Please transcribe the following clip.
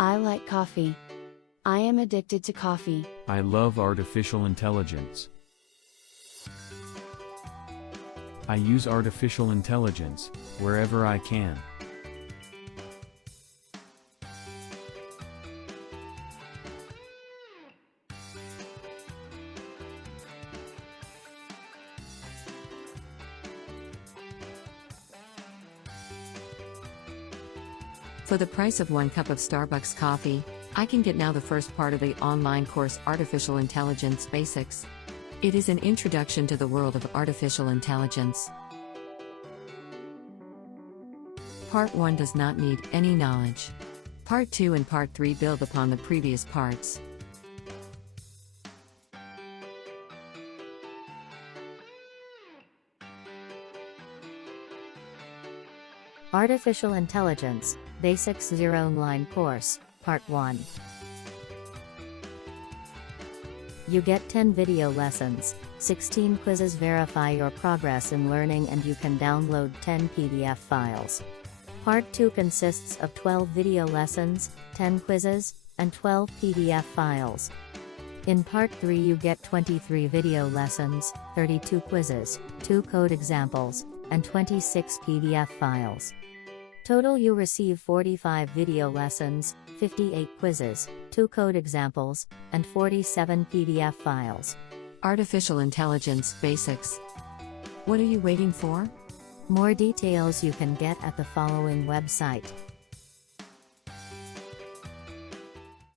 I like coffee. I am addicted to coffee. I love artificial intelligence. I use artificial intelligence wherever I can. For the price of 1 cup of Starbucks coffee, I can get now the first part of the online course Artificial Intelligence Basics. It is an introduction to the world of artificial intelligence. Part 1 does not need any knowledge. Part 2 and Part 3 build upon the previous parts. Artificial Intelligence Basics Zero Online Course, Part 1. You get 10 video lessons, 16 quizzes. Verify your progress in learning and you can download 10 PDF files. Part 2 consists of 12 video lessons, 10 quizzes, and 12 PDF files. In Part 3 you get 23 video lessons, 32 quizzes, 2 code examples, and 26 PDF files. Total you receive 45 video lessons, 58 quizzes, 2 code examples, and 47 PDF files. Artificial Intelligence Basics. What are you waiting for? More details you can get at the following website.